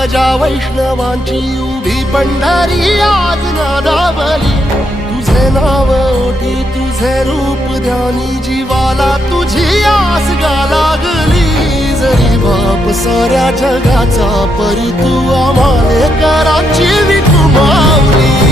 ध्वजा वैष्णवांची उभी पंढरी आज नादावली, तुझे नाव ओठी तुझे रूप ध्यानी, जीवाला तुझी आस गा लागली। जरी बाप साऱ्या जगाचा परी तू आम्हाले कराची विठू माऊली।